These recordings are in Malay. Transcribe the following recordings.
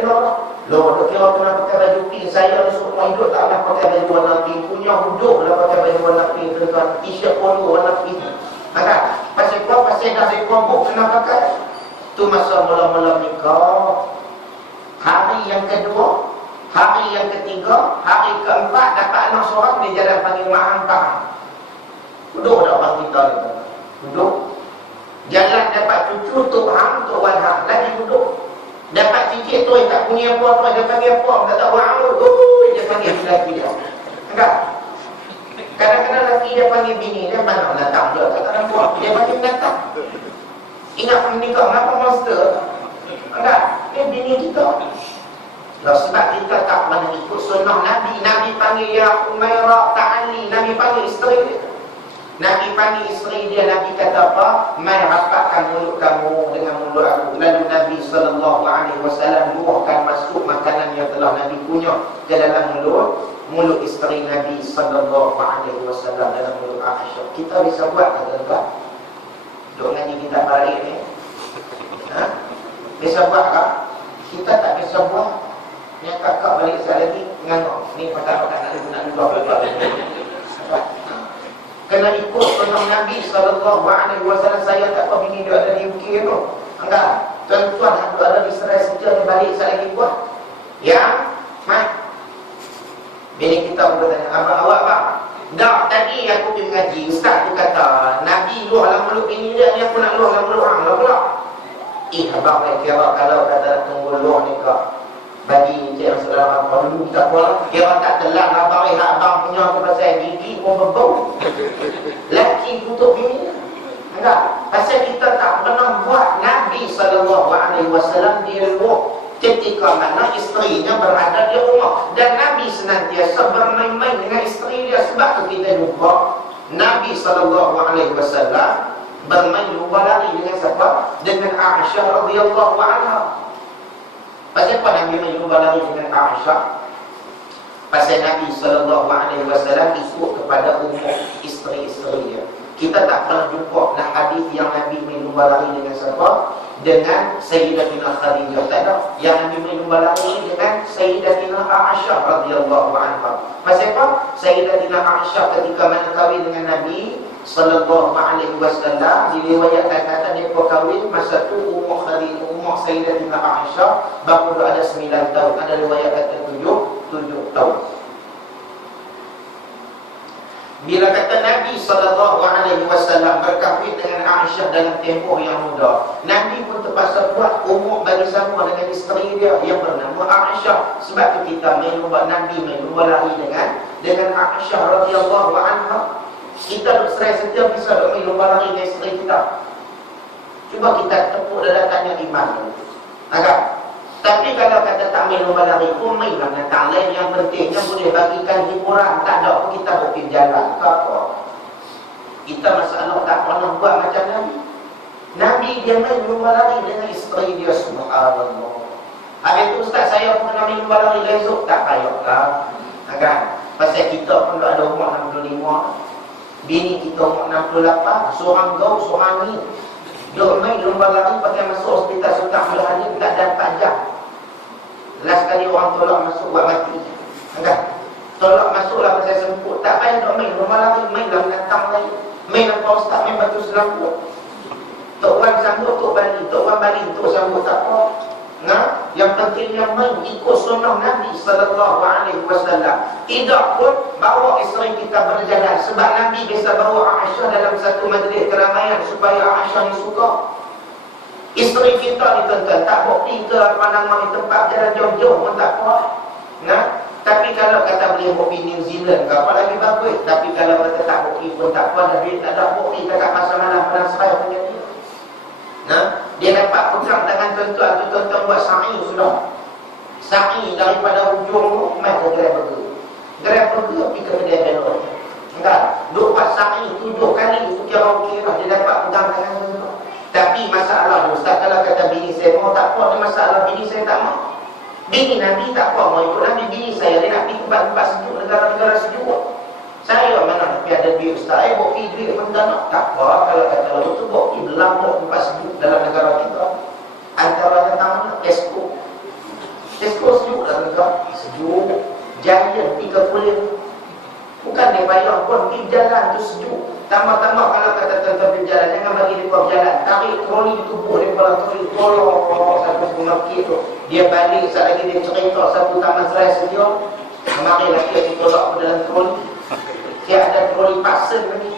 elok. Loh, kira tu nak pakai baju pink. Saya ni semua hidup tak nak pakai baju warna pink. Punya hidup nak pakai baju warna pink. Tuan-tuan, t-shirt polo warna pink. Kan? Pasal kau, pasal dah rekod kena pakai. Tu masa mula-mula nikah. Hari yang kedua, hari yang ketiga, hari keempat dapat anak seorang, dia jalan panggil mak hantar. Duduk dah orang kita ni. Duduk. Jalan dapat cucu, Tok Hang, Tok Wan Hang. Lagi duduk. Dapat cicit tu, tak punya apa-apa, dia panggil apa, tak tahu apa. Dia panggil lelaki dia. Enggak? Kadang-kadang lelaki dia panggil bini, dia mana datang je, tak ada buat. Dia panggil datang. Ingat menikah, kenapa monster? Enggak? Dia bini kita. Lah sebab kita tak pernah ikut sunnah Nabi. Nabi panggil ya Umairah ta'ali. Nabi panggil isteri dia. Nabi panggil isteri dia. Nabi kata apa? Mai rapatkan mulut kamu dengan mulut aku. Lalu Nabi SAW luahkan masuk makanan yang telah Nabi punya ke dalam mulut isteri Nabi SAW, dalam mulut Aisyah. Kita bisa buat tak tuan? Duk ngaji kita balik ni. Ha? Bisa buat tak? Kita tak bisa buat. Yang kakak balik sekali lagi ngangok. Ni pakai-pakai nak duduk. Kena ikut sunnah Nabi SAW. Saya tak tahu bini dia ada di UK tu. Enggak. Tuan-tuan ada di serai saja ni balik sekali lagi buat. Ya, mai. Bini kita bertanya, abang awak bang? Tak, tadi aku pergi ngaji. Ustaz tu kata Nabi luah dalam mulut bini dia, ni aku nak luah dalam mulut hang lah pula. Abang ni kira kalau kata tunggu luah ni kak, bagi cik yang saudara apa dulu kita pula kira tak telan abang abang punya tu pasal gigi pun berbau. Laki tutup bini. Enggak, pasal kita tak pernah buat. Nabi SAW dia luar ketika mana isterinya berada di rumah, dan Nabi senantiasa bermain-main dengan isteri dia. Sebab tu kita jumpa Nabi SAW bermain lumba lari dengan siapa? Dengan Aisyah radhiyallahu anha. Pasal apa Nabi main lumba lari dengan Aisyah? Pasal Nabi SAW ikut kepada umur isteri-isteri dia. Kita tak pernah jumpa nah hadis yang Nabi main lumba lari dengan siapa? Dengan Sayyidatina Khadijah. Tak ada. Yang Nabi main lumba lari dengan Sayyidatina Aisyah radhiyallahu anha. Pasal apa? Sayyidatina Aisyah ketika mana kahwin dengan Nabi sallallahu alaihi wasallam, diriwayatkan kata dia kahwin masa tu umur Khadijah, umur Sayyidatina Aisyah baru ada 9 tahun. Ada riwayat kata 7 tahun. Bila kata Nabi SAW berkahwin dengan Aisyah dalam tempoh yang muda, Nabi pun terpaksa buat umur bagi sama dengan isteri dia yang bernama Aisyah. Sebab tu kita Nabi main lumba lari dengan Aisyah radhiyallahu anha. Kita berserai setiap bisa main lumba lari dengan isteri kita. Cuba kita tepuk dada tanya iman. Agak. Tapi kalau kata tak main lumba lari pun main lah nak lain. Yang pentingnya boleh bagikan hiburan. Tak ada pun kita boleh jalan ke apa. Kita masalah tak pernah buat macam Nabi. Nabi dia main lumba lari dengan isteri dia, subhanallah. Habis tu ustaz saya pun nak main lumba lari esok. Tak payahlah. Kan? Pasal kita pun ada umur 65. Bini kita umur 68. Seorang gaul, seorang ni. Dia main lumba lari pakai masuk hospital Sultan Abdul Halim tak dan 4 jam. Last kali orang tolak masuk buat mati. Enggak. Tolak masuklah pasal semput. Tak payah nak main lumba lari, main dalam datang lagi. Main apa ustaz, main batu selambut. Tok Wan sambut, Tok Bali, Tok Wan Bali, Tok sambut tak apa. Nah, yang pentingnya main ikut sunnah Nabi sallallahu alaihi wasallam. Tidak pun bawa isteri kita berjalan. Sebab Nabi biasa bawa Aisyah dalam satu majlis keramaian supaya Aisyah ni suka. Isteri kita ni tuan-tuan tak bukti ke mana-mana tempat jalan jauh-jauh pun tak apa. Nah, tapi kalau kata boleh pergi New Zealand ke apa lagi bagus. Tapi kalau kata tak pergi pun tak apa. Dah duit tak ada pergi kat pasar malam pada serai punya dia. Nah, dia dapat pegang tangan tuan-tuan tu, tuan-tuan buat sa'i sudah. Sa'i daripada ujung mai ke Gerai Burger. Gerai Burger pergi ke kedai belon. Enggak, 2 sa'i 7 kali kira-kira dia dapat pegang tangan tuan-tuan. Tapi masalah ustaz kalau kata bini saya mau tak apa, masalah bini saya tak mau. Bini Nabi tak apa mau ikut Nabi. Bini saya dia nak pergi tempat-tempat sejuk, negara-negara sejuk. Saya mana tapi ada duit ustaz, bawa pergi duit pun tak nak. Tak apa, kalau kata lalu tu bawa pergi belambuk tempat sejuk dalam negara kita. Antara tentang mana? Esko. ke sejuk. Giant 30. Bukan dia bayar pun, pergi jalan tu sejuk. Tambah-tambah kalau kata tuan-tuan pergi jalan, jangan bagi dia berjalan. Tarik troli tubuh dia pada troli, tolong satu pemakit tu. Dia balik, saat lagi dia cerita satu taman serai sedia. Kemarin lagi dia tolak ke dalam troli. Dia ada troli pasal lagi.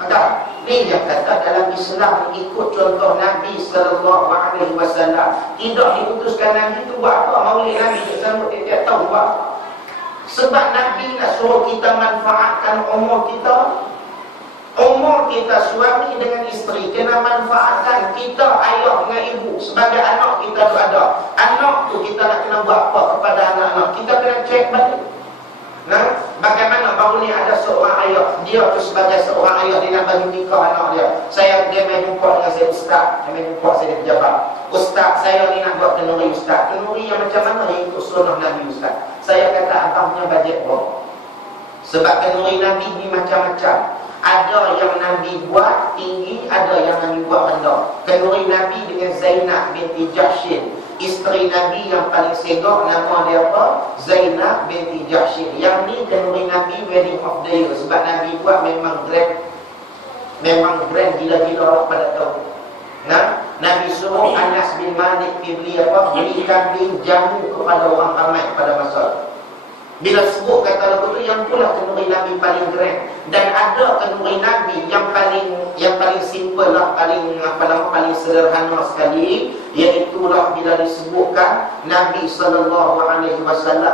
Maka ni yang kata dalam Islam ikut contoh Nabi SAW. Tidak diutuskan Nabi tu buat apa? Maulid Nabi tu sambut dia tahu buat apa. Sebab Nabi nak suruh kita manfaatkan umur kita. Umur kita suami dengan isteri kena manfaatkan. Kita ayah dengan ibu sebagai anak kita tu ada. Anak tu kita nak kena buat apa kepada anak-anak. Kita kena cek balik. Nah, bagaimana baru ni ada seorang ayah, dia tu sebagai seorang ayah, dia nak bagi nikah anak dia. Dia main jumpa dengan saya ustaz, dia main jumpa saya di pejabat. Ustaz, saya ni nak buat kenduri ustaz. Kenduri yang macam mana yang ikut sunnah Nabi ustaz? Saya kata abangnya bajet berapa? Sebab kenduri Nabi ni macam-macam. Ada yang Nabi buat tinggi, ada yang Nabi buat rendah. Kenduri Nabi dengan Zainab binti Jahshin, isteri Nabi yang paling segak, nama dia apa? Zainab binti Jahshin. Yang ni kenduri Nabi wedding of the year. Sebab Nabi buat memang grand. Memang grand gila-gila orang pada tahu. Nah, Nabi suruh Anas bin Malik beli apa? Beli kambing jamu kepada orang ramai pada masa itu. Bila sebut kata lagu tu, yang pula kenduri Nabi paling grand. Dan ada kenduri Nabi yang paling simple lah, paling sederhana sekali, iaitulah bila disebutkan Nabi SAW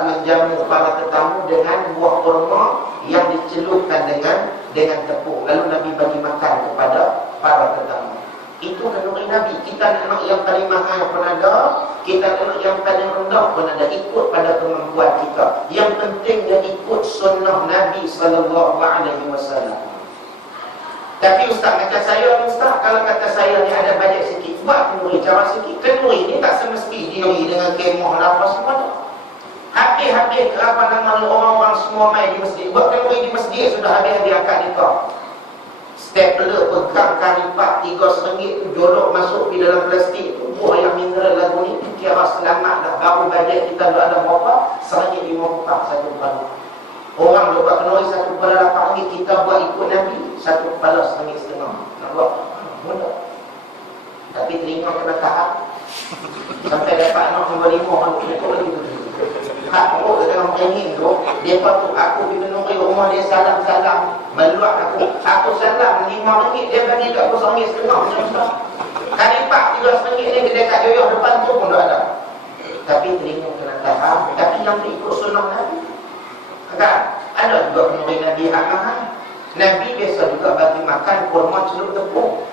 menjamu para tetamu dengan buah kurma yang dicelupkan dengan tepung. Lalu Nabi bagi makan kepada para tetamu. Itu kenduri Nabi. Kita nak yang paling mahal pun ada, kita nak yang paling rendah pun ada. Ikut pada kemampuan kita. Yang penting dia ikut sunnah Nabi SAW. Tapi ustaz, macam saya ustaz, kalau kata saya ni ada bajet sikit, buat kenduri cara sikit. Kenduri ni tak semesti diri dengan kemah lah apa semua tu. Habis-habis apa nama orang-orang semua main di masjid. Buat kenduri di masjid sudah habis-habis akad nikah. Stapler pegang kalipat RM3 tu jorok masuk di dalam plastik tu, buah yang mineral lagu ni kira selamat dah. Baru bajet kita ada berapa? RM1.50 satu kepala. Orang dia buat kenduri satu kepala RM8, kita buat ikut Nabi satu kepala RM1.50. Nak buat mudah. Tapi telinga kena tahan sampai dapat anak nombor 5 orang ikut lagi tu. Hak perut dia tengah merenging tu, dia patut aku pergi kenduri rumah dia salam-salam meluat aku salam RM5, dia bagi kat aku RM1.50 macam tu. Kalipat RM3 ni dia kat joyoh depan tu pun tak ada. Tapi telinga kena tahan. Tapi yang tu ikut sunnah Nabi. Kan? Ada juga kenduri Nabi hak mahal. Nabi biasa juga bagi makan kurma celup tepung.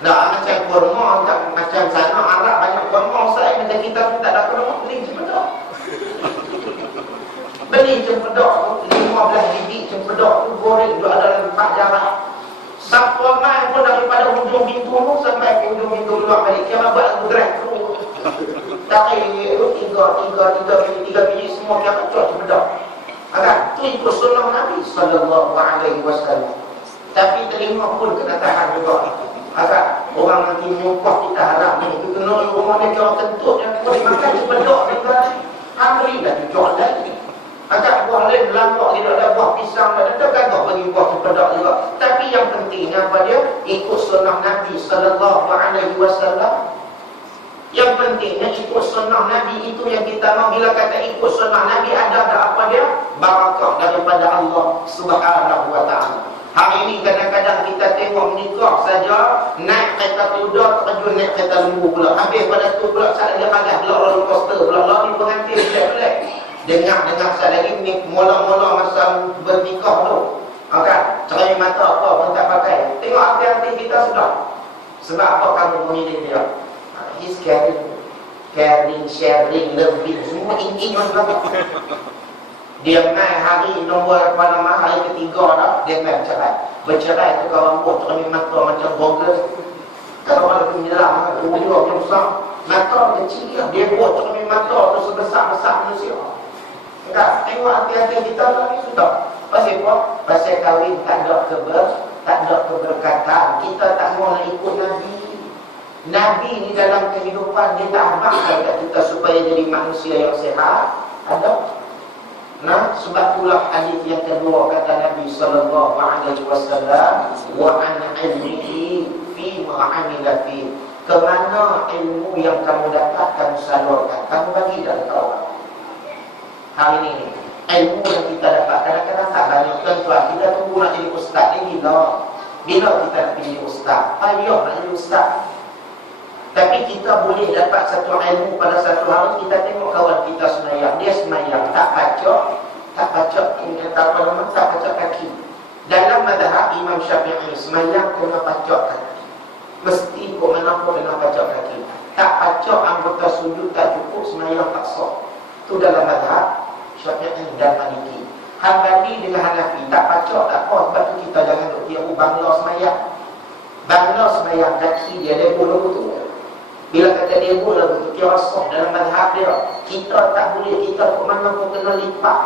Nah, macam kurma macam sana Arab banyak kurma, saya macam kita pun tak ada kurma, beli cempedak. Beli cempedak tu 15 biji cempedak tu goreng duk ada dalam 4 jarak. Sampai mai pun daripada hujung pintu tu sampai ke hujung pintu keluar balik. Kira buat lagu drive tu. Tarik tu tiga biji semua kira cocok cempedak. Agak tu ikut sunnah Nabi SAW. Tapi telinga pun kena tahan juga. Agak orang nanti nyumpah kita harap ni itu kena rumah dia kira kentut yang boleh makan cempedak dia hungry dah cucuk lagi. Agak buah lain melambak, tidak ada buah pisang, tak ada gagah bagi buah cempedak juga. Tapi yang pentingnya apa dia? Ikut sunnah Nabi SAW. Yang pentingnya ikut sunnah Nabi itu yang kita mau. Bila kata ikut sunnah Nabi, ada apa dia? Barakah daripada Allah Subhanahu wa ta'ala. Hari ini kadang-kadang kita tengok nikah saja, naik kereta kuda, terjun naik kereta lembu pula. Habis pada tu pula saat dia pagas pula roller coaster pula, lari pengantin pelik-pelik. Dengar sekali lagi mula-mula masa bernikah tu, kan? Cerai mata apa pun tak pakai. Tengok arti-arti kita sudah. Sebab apa kamu memilih dia? He's caring, sharing, loving, semua ingin macam tu. Dia main hari nombor apa nama hari ketiga dah, dia main bercerai tu kawan buat cermin mata macam bogel. Kalau ada penyelam ujung yang besar, mata kecil dia buat cermin mata tu sebesar-besar manusia. Enggak, tengok hati-hati kita ni sudah. Pasal apa? Pasal kahwin tak ada keberkatan. Kita tak mau nak ikut Nabi. Nabi ni dalam kehidupan dia tak habaq kat kita supaya jadi manusia yang sihat. Ada. Nah, sebab itulah hadis yang kedua kata Nabi sallallahu alaihi wasallam, wa an ilmihi fi ma amila fi. Kemana ilmu yang kamu dapat, kamu salurkan, kamu bagi dah orang. Hari ini ilmu yang kita dapat kadang-kadang tak banyak. Tuan-tuan, kita tunggu nak jadi ustaz ni bila kita nak jadi ustaz, payah nak jadi ustaz. Tapi kita boleh dapat satu ilmu pada satu hari. Kita tengok kawan kita semayang, dia semayang tak pacak ini kata apa nama, tak pacak kaki. Dalam mazhab Imam Syafi'i, semayang kena pacak kaki. Mesti kok mana pun kena pacak kaki. Tak pacak anggota sujud tak cukup, semayang tak sah. Itu dalam mazhab Syafi'i dan Maliki. Hambali dengan Hanafi tak pacak tak apa. Sebab tu kita jangan duk tiap bangla semayang. Bangla semayang kaki dia debul betul. Bila kata dia boleh betul, dia rasa dalam mazhab dia, kita tak boleh, kita ke mana pun kena lipat.